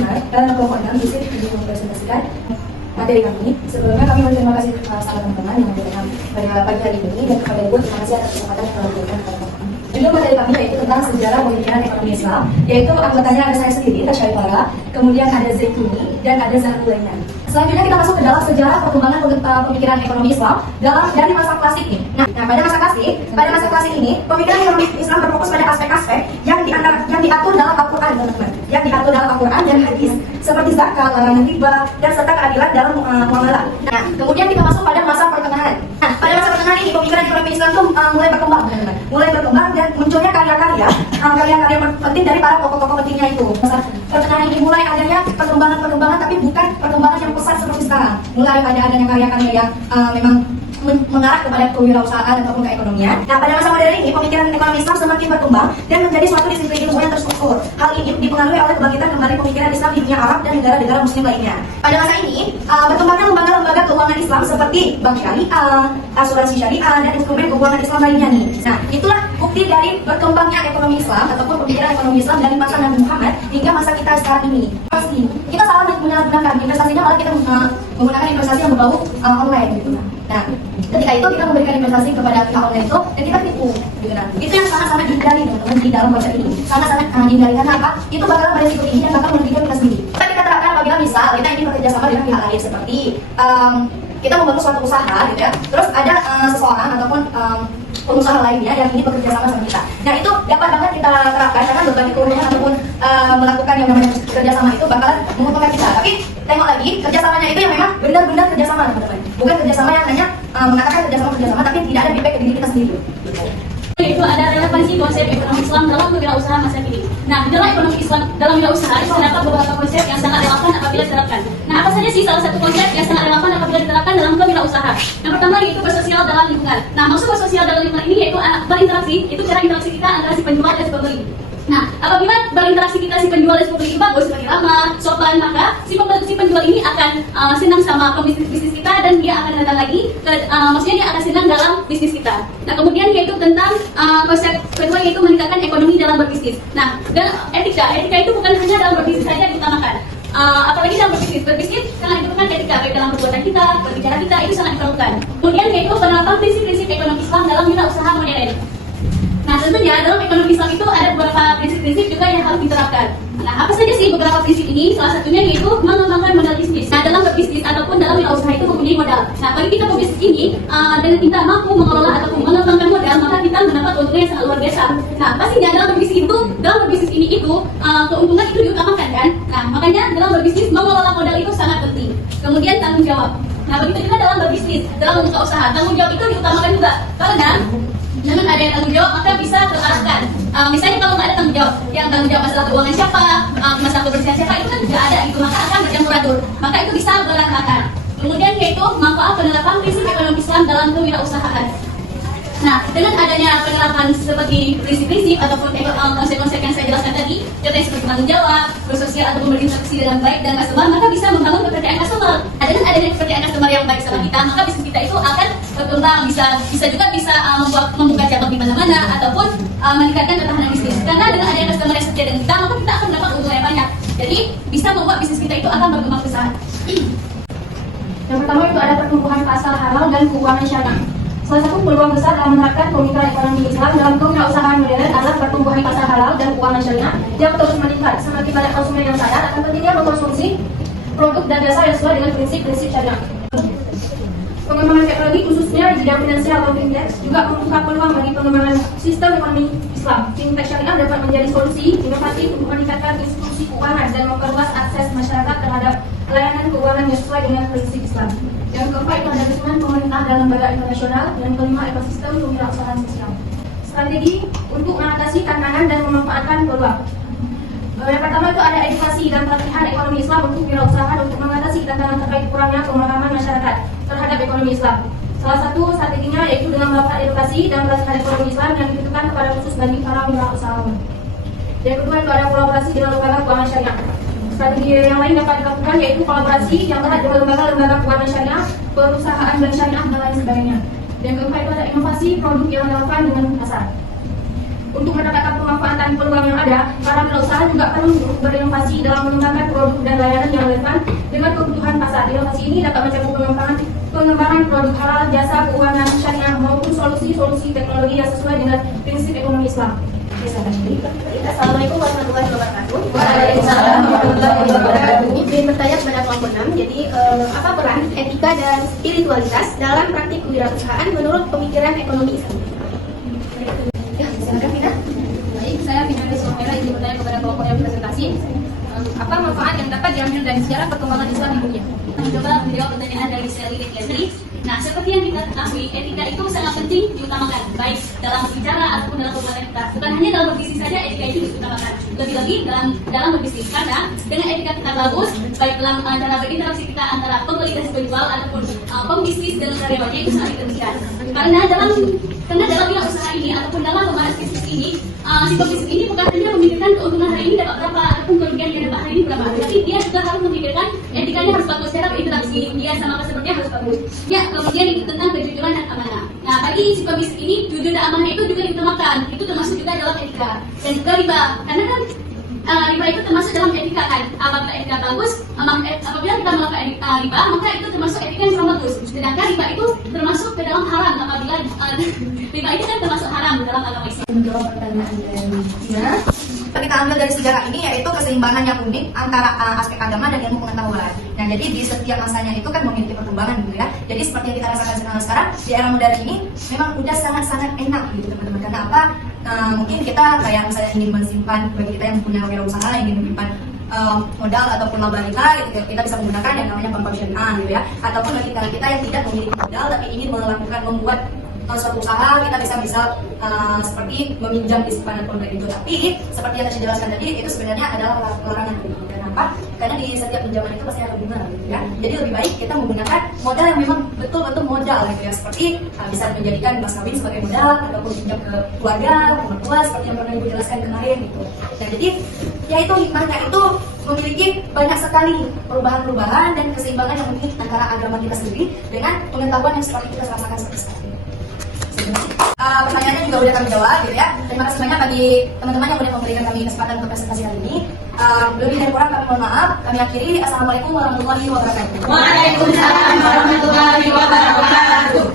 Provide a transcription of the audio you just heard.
mendengar dalam kelompok 6 bisa dipresentasikan materi kami. Sebelumnya kami berterima kasih kepada teman-teman yang mendengar pada pagi hari ini, dan kepada Ibu terima kasih atas kesempatan yang telah diberikan kepada kami. Judul materi kami yaitu tentang sejarah pemikiran ekonomi Islam, yaitu anggotanya ada saya sendiri, Tasya Ifara, kemudian ada Zaituni, dan ada Zahrul lainnya. Selanjutnya kita masuk ke dalam sejarah perkembangan pemikiran ekonomi Islam dari masa klasik ini. Nah, pada masa klasik ini, pemikiran ekonomi Islam berfokus pada aspek-aspek yang diatur dalam Al-Quran, teman-teman, yang diatur dalam Al-Quran dan hadis, seperti zakat, larangan riba, dan serta keadilan dalam muamalah. Nah, kemudian kita masuk pada masa pertengahan. Nah, pada masa pertengahan ini pemikiran ekonomi Islam itu mulai berkembang, teman-teman, dan munculnya karya-karya penting dari para tokoh-tokoh pentingnya itu. Masa pertengahan ini mulai adanya perkembangan, tapi bukan perkembangan yang pesat seperti sekarang. Mulai adanya karya-karya yang memang mengarah kepada kewirausahaan ataupun keekonomian. Nah, pada masa modern ini pemikiran ekonomi Islam semakin berkembang dan menjadi suatu disiplin ilmu yang terstruktur. Hal ini dipengaruhi oleh kebangkitan kembali pemikiran Islam di dunia Arab dan negara-negara Muslim lainnya. Pada masa ini berkembangnya lembaga-lembaga keuangan Islam seperti bank syariah, asuransi syariah, dan instrumen keuangan Islam lainnya nih. Nah, itulah bukti dari berkembangnya ekonomi Islam ataupun pemikiran ekonomi Islam dari masa Nabi Muhammad hingga masa kita sekarang ini. Pasti kita salah menyalahgunakan investasinya, malah kita menggunakan investasi yang berbau online gitu. Nah, ketika itu kita memberikan investasi kepada pihak online itu, dan kita tipu, gitu kan? Itu yang sangat-sangat dihindari, teman-teman, di dalam konsep ini. Sangat-sangat dihindari karena apa? Itu bakal beresiko tinggi dan bakal merugikan kita sendiri. Kita terapkan apabila misal kita ingin bekerja sama dengan pihak lain, seperti kita membangun suatu usaha, gitu ya. Terus ada seseorang ataupun pengusaha lainnya yang ingin bekerja sama kita. Nah, itu dapat banget kita terapkan karena berbagi keuntungan ataupun melakukan yang namanya kerjasama itu bakalan menguntungkan kita. Tapi tengok lagi kerjasamanya itu yang memang benar-benar kerjasama, teman-teman. Bukan kerjasama yang hanya mengatakan kerjasama, tapi tidak ada impact ke diri kita sendiri. Itu ada relevansi konsep ekonomi Islam dalam kewirausahaan masa kini. Nah, dalam ekonomi Islam, dalam wirausaha itu terdapat beberapa konsep yang sangat relevan apabila diterapkan. Nah, apa saja sih salah satu konsep yang sangat relevan apabila diterapkan dalam kewirausahaan? Yang pertama yaitu bersosial dalam lingkungan. Nah, maksud bersosial dalam lingkungan ini yaitu berinteraksi, itu cara interaksi kita antara si penjual dan si pembeli. Nah, apabila berinteraksi kita si penjual dan si pembeli itu bagus, seperti ramah, sopan, maka si penjual ini akan senang sama bisnis kita dan dia akan datang lagi maksudnya dia akan senang dalam bisnis kita. Nah, kemudian yaitu tentang konsep kedua yaitu meningkatkan ekonomi dalam berbisnis. Nah, dan etika itu bukan hanya dalam berbisnis saja diutamakan. Apalagi dalam berbisnis sangat diperlukan etika, baik dalam perbuatan kita, berbicara kita, itu sangat diperlukan. Kemudian yaitu penerapan prinsip-prinsip ekonomi Islam dalam wirausaha modern. Nah, tentunya dalam ekonomi Islam itu ada beberapa prinsip-prinsip juga yang harus diterapkan. Nah, apa saja sih beberapa prinsip ini? Salah satunya yaitu mengembangkan modal bisnis. Nah, dalam berbisnis ataupun dalam wirausaha itu mempunyai modal. Nah, bagi kita pebisnis ini, dengan kita mampu mengelola ataupun mengembangkan modal, maka kita mendapat keuntungan yang sangat luar biasa. Nah, pastinya dalam berbisnis ini keuntungan itu diutamakan kan? Nah, makanya dalam berbisnis mengelola modal itu sangat penting. Kemudian tanggung jawab. Nah, begitu juga dalam berbisnis, dalam membuka usaha, tanggung jawab itu diutamakan juga. Karena dengan ada yang tanggung jawab, maka bisa terarahkan. Misalnya kalau nggak ada tanggung jawab, yang tanggung jawab masalah keuangan siapa, masalah kebersihan siapa, itu kan nggak ada gitu, maka akan bercampur aduk. Maka itu bisa berantakan. Kemudian yaitu manfaat penerapan prinsip ekonomi Islam dalam kewirausahaan. Nah, dengan adanya penerapan seperti prinsip-prinsip ataupun konsep-konsep yang saya jelaskan tadi, contohnya seperti tanggung jawab, bersosial ataupun berinteraksi dengan baik dan customer, maka bisa membangun kepercayaan customer. Dengan adanya kepercayaan customer yang baik sama kita, maka bisnis kita itu akan berkembang, bisa juga membuka cabang di mana-mana ataupun meningkatkan ketahanan bisnis. Karena dengan adanya customer yang setia dengan kita, maka kita akan dapat keuntungan yang banyak. Jadi bisa membuat bisnis kita itu akan berkembang besar. Yang pertama itu ada pertumbuhan pasar halal dan keuangan syariah. Salah satu peluang besar dalam menerapkan pemikiran ekonomi Islam dalam kewirausahaan modern adalah pertumbuhan pasar halal dan keuangan syariah yang terus meningkat. Semakin banyak konsumen yang sadar akan pentingnya mengkonsumsi produk dan jasa yang sesuai dengan prinsip-prinsip syariah. Pengembangan teknologi khususnya di bidang finansial atau fintech juga membuka peluang bagi pengembangan sistem ekonomi Islam. Fintech syariah dapat menjadi solusi inovatif untuk meningkatkan inklusi keuangan dan memperluas akses masyarakat terhadap layanan keuangan yang sesuai dengan prinsip Islam. Yang keempat itu ada dukungan pemerintah dan lembaga internasional. Yang kelima ekosistem kewirausahaan sosial. Strategi untuk mengatasi tantangan dan memanfaatkan peluang. Yang pertama itu ada edukasi dan pelatihan ekonomi Islam untuk wirausaha untuk mengatasi tantangan terkait kurangnya pemahaman masyarakat terhadap ekonomi Islam. Salah satu strateginya yaitu dengan melakukan edukasi dan pelatihan ekonomi Islam yang ditujukan kepada khusus bagi para wirausahawan. Yang kedua itu ada kolaborasi dengan lembaga keuangan syariah. Strategi yang lain dapat dilakukan yaitu kolaborasi yang erat dengan lembaga keuangan syariah, perusahaan bank syariah dan lain sebagainya. Yang keempat itu ada inovasi produk yang relevan dengan pasar. Untuk mendapatkan pemanfaatan peluang yang ada, para wirausaha juga perlu berinovasi dalam mengembangkan produk dan layanan yang relevan dengan kebutuhan pasar. Inovasi ini dapat mencakup pengembangan produk halal, jasa, keuangan syariah maupun solusi-solusi teknologi yang sesuai dengan prinsip ekonomi Islam. Assalamualaikum warahmatullahi wabarakatuh. Waalaikumsalam warahmatullahi wabarakatuh. Ingin bertanya kepada kelompok 6. Jadi apa peran etika dan spiritualitas dalam praktik kewirausahaan menurut pemikiran ekonomi Islam? Ya, silakan Vina. Baik, saya Vina Rizomera ingin bertanya kepada kelompok yang presentasi. Apa manfaat yang dapat diambil dari sejarah perkembangan Islam di dunia? Mencoba menjawab pertanyaan dari Sally Leslie. Nah, seperti yang kita ketahui, etika itu sangat penting diutamakan, baik dalam berbicara ataupun dalam perbuatan kita. Bukan hanya dalam berbisnis saja etika itu diutamakan, lebih-lebih dalam berbisnis. Karena dengan etika kita bagus, baik dalam cara berinteraksi kita antara pembeli dan penjual ataupun pembisnis dan karyawannya itu sangat diperlukan. Karena dalam bidang usaha ini ataupun dalam pembahasan bisnis ini, si pembisnis ini bukan hanya memikirkan keuntungan hari ini dapat berapa ataupun kerugian dia dapat hari ini berapa, tapi dia juga harus memikirkan etikanya harus bagus, cara berinteraksi dia sama customer-nya harus bagus. Ya, kemudian itu tentang kejujuran dan amanah. Nah, bagi si pembisnis ini jujur dan amanah itu juga diutamakan, itu termasuk juga dalam etika. Dan juga riba, karena kan riba itu termasuk dalam etika kan. Apabila etika bagus, apabila kita melakukan riba, maka itu termasuk etika yang kurang bagus. Sedangkan riba itu termasuk ke dalam haram. Apabila riba itu kan termasuk haram dalam agama Islam. Menjawab pertanyaan dari Vina. Kita ambil dari sejarah ini yaitu keseimbangan yang unik antara aspek agama dan ilmu pengetahuan. Nah, jadi di setiap masanya itu kan memiliki perkembangan gitu ya. Jadi seperti yang kita rasakan sekarang di era modern ini memang udah sangat-sangat enak gitu teman-teman. Karena apa? Mungkin kita kayak misalnya ingin mensimpan, bagi kita yang punya wirausaha yang ingin menyimpan modal ataupun laba kita bisa menggunakan yang namanya bank syariah gitu ya. Ataupun bagi kita yang tidak memiliki modal tapi ingin membuat suatu usaha, kita bisa seperti meminjam di simpanan pondok itu. Tapi seperti yang saya jelaskan tadi, itu sebenarnya adalah larangan. Kenapa? Karena di setiap pinjaman itu pasti ada bunga gitu ya. Jadi lebih baik kita menggunakan modal yang memang betul-betul modal gitu ya. Seperti bisa menjadikan mas kawin sebagai modal ataupun pinjam ke keluarga, ke mertua seperti yang pernah Ibu jelaskan kemarin gitu. Nah, jadi ya itu hikmahnya itu memiliki banyak sekali perubahan-perubahan dan keseimbangan yang unik antara agama kita sendiri dengan pengetahuan yang seperti kita rasakan seperti sekarang. Pertanyaannya juga udah kami jawab gitu ya. Terima kasih banyak bagi teman-teman yang udah memberikan kami kesempatan untuk presentasi hari ini. Lebih dan kurang kami mohon maaf. Kami akhiri. Assalamualaikum warahmatullahi wabarakatuh. Waalaikumsalam warahmatullahi wabarakatuh.